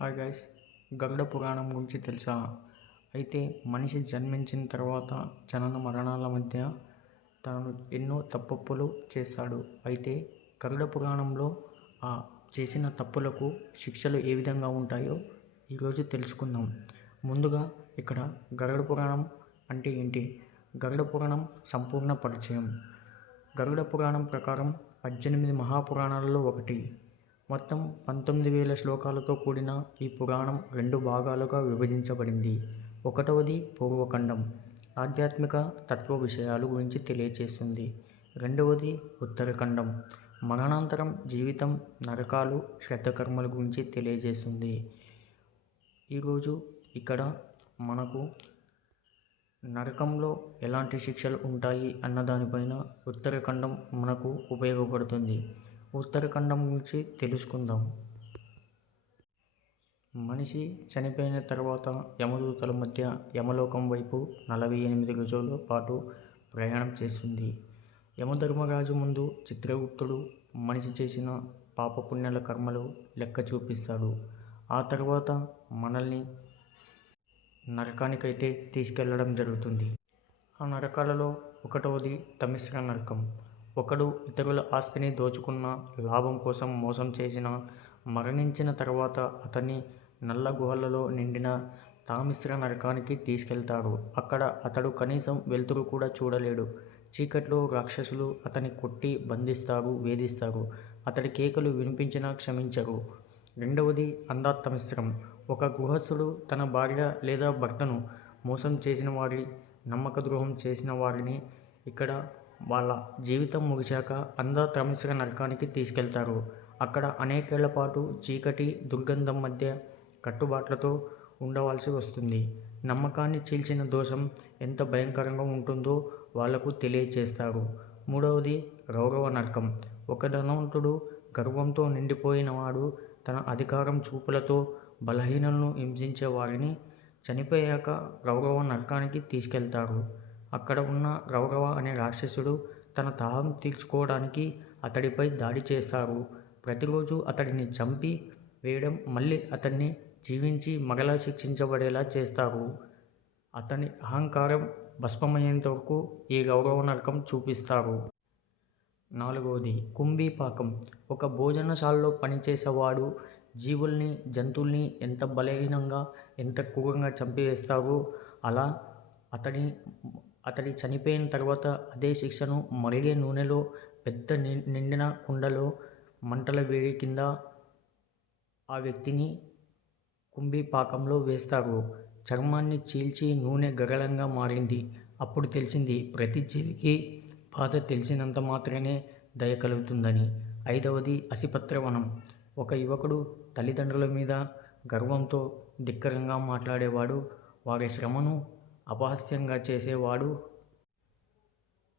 Hi guys గరుడ పురాణం గురించి తెలుసా? అయితే మనిషి జన్మించిన తర్వాత జనన మరణాల మధ్య తను ఎన్నో తప్పులు చేస్తాడు. అయితే గరుడ పురాణంలో ఆ చేసిన తప్పులకు శిక్షలు ఏ విధంగా ఉంటాయో ఈరోజు తెలుసుకుందాం. ముందుగా ఇక్కడ గరుడ పురాణం అంటే ఏంటి? గరుడ పురాణం సంపూర్ణ పరిచయం. గరుడ పురాణం ప్రకారం పద్దెనిమిది మహాపురాణాలలో ఒకటి. మొత్తం పంతొమ్మిది వేల శ్లోకాలతో కూడిన ఈ పురాణం రెండు భాగాలుగా విభజించబడింది. ఒకటవది పూర్వఖండం ఆధ్యాత్మిక తత్వ విషయాలు గురించి తెలియచేస్తుంది. రెండవది ఉత్తరఖండం మరణాంతరం జీవితం నరకాలు శ్రద్ధకర్మల గురించి తెలియజేస్తుంది. ఈరోజు ఇక్కడ మనకు నరకంలో ఎలాంటి శిక్షలు ఉంటాయి అన్న దానిపైన ఉత్తరఖండం మనకు ఉపయోగపడుతుంది. ఉత్తరఖండం గురించి తెలుసుకుందాం. మనిషి చనిపోయిన తర్వాత యమదూతల మధ్య యమలోకం వైపు నలభై ఎనిమిది రోజుల పాటు ప్రయాణం చేస్తుంది. యమధర్మరాజు ముందు చిత్రగుప్తుడు మనిషి చేసిన పాపపుణ్యాల కర్మలు లెక్క చూపిస్తాడు. ఆ తర్వాత మనల్ని నరకానికైతే తీసుకెళ్ళడం జరుగుతుంది. ఆ నరకాలలో ఒకటవది తమిశ్ర నరకం. ఒకడు ఇతరుల ఆస్తిని దోచుకున్న లాభం కోసం మోసం చేసిన మరణించిన తర్వాత అతన్ని నల్ల గుహలలో నిండిన తామిశ్ర నరకానికి తీసుకెళ్తారు అక్కడ అతడు కనీసం వెలుతురు కూడా చూడలేడు. చీకట్లో రాక్షసులు అతని కొట్టి బంధిస్తారు వేధిస్తారు అతడి కేకలు వినిపించినా క్షమించరు. రెండవది అంధాత్తమిశ్రం. ఒక గృహస్థుడు తన భార్య లేదా భర్తను మోసం చేసిన వారి నమ్మక ద్రోహం చేసిన వారిని ఇక్కడ వాళ్ళ జీవితం ముగిశాక అందరూ త్రమిశ్ర నరకానికి తీసుకెళ్తారు. అక్కడ అనేకేళ్ళ పాటు చీకటి దుర్గంధం మధ్య కట్టుబాట్లతో ఉండవలసి వస్తుంది. నమ్మకాన్ని చీల్చిన దోషం ఎంత భయంకరంగా ఉంటుందో వాళ్ళకు తెలియచేస్తారు. మూడవది రౌరవ నరకం. ఒక ధనవంతుడు గర్వంతో నిండిపోయిన వాడు తన అధికారం చూపులతో బలహీనలను హింసించే వారిని చనిపోయాక రౌరవ నరకానికి తీసుకెళ్తారు. అక్కడ ఉన్న రౌరవ అనే రాక్షసుడు తన దాహం తీర్చుకోవడానికి అతడిపై దాడి చేస్తారు ప్రతిరోజు అతడిని చంపి వేయడం మళ్ళీ అతన్ని జీవించి మరలా శిక్షించబడేలా చేస్తారు. అతని అహంకారం భస్మమయ్యేంత వరకు ఈ గౌరవ నరకం చూపిస్తారు. నాలుగవది కుంభీపాకం ఒక భోజనశాలలో పనిచేసేవాడు జీవుల్ని జంతువుల్ని ఎంత బలహీనంగా ఎంత క్రూరంగా చంపివేస్తారో అలా అతని అతడి చనిపోయిన తర్వాత అదే శిక్షను మరిగే నూనెలో పెద్ద నిండిన కుండలో మంటల వేడి కింద ఆ వ్యక్తిని కుంభి పాకంలో వేస్తారు. చర్మాన్ని చీల్చి నూనె గరళంగా మారింది. అప్పుడు తెలిసింది ప్రతి జీవికి బాధ తెలిసినంత మాత్రమే దయ కలుగుతుందని. ఐదవది అసిపత్రవనం. ఒక యువకుడు తల్లిదండ్రుల మీద గర్వంతో ధిక్కరంగా మాట్లాడేవాడు. వారి శ్రమను అపహాస్యంగా చేసేవాడు.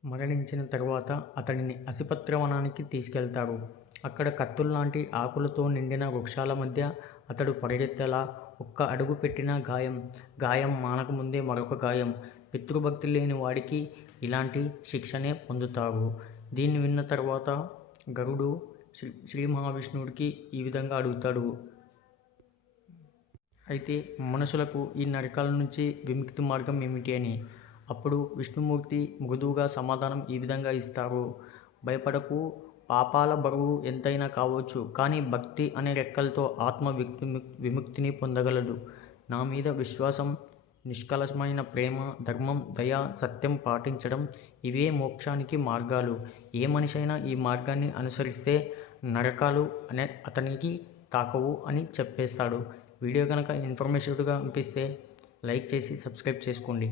మరణించిన తర్వాత అతడిని అసిపత్రవనానికి తీసుకెళ్తారు అక్కడ కత్తుల్లాంటి ఆకులతో నిండిన వృక్షాల మధ్య అతడు పరిగెత్తేలా. ఒక్క అడుగు పెట్టిన గాయం గాయం మానకముందే మరొక గాయం. పితృభక్తి లేని వాడికి ఇలాంటి శిక్షనే పొందుతారు దీన్ని విన్న తర్వాత గరుడు శ్రీ శ్రీ మహావిష్ణువుడికి ఈ విధంగా అడుగుతాడు. అయితే మనుషులకు ఈ నరకాల నుంచి విముక్తి మార్గం ఏమిటి అని? అప్పుడు విష్ణుమూర్తి మృదువుగా సమాధానం ఈ విధంగా ఇస్తారు. భయపడకు పాపాల బరువు ఎంతైనా కావచ్చు కానీ భక్తి అనే రెక్కలతో ఆత్మ విక్తి విముక్తిని పొందగలదు. నా మీద విశ్వాసం నిష్కలసమైన ప్రేమ ధర్మం దయ సత్యం పాటించడం ఇవే మోక్షానికి మార్గాలు. ఏ మనిషి అయినా ఈ మార్గాన్ని అనుసరిస్తే నరకాలు అనే అతనికి తాకవు అని చెప్పేస్తాడు. వీడియో కనుక ఇన్ఫర్మేటివ్గా అనిపిస్తే లైక్ చేసి సబ్స్క్రైబ్ చేసుకోండి.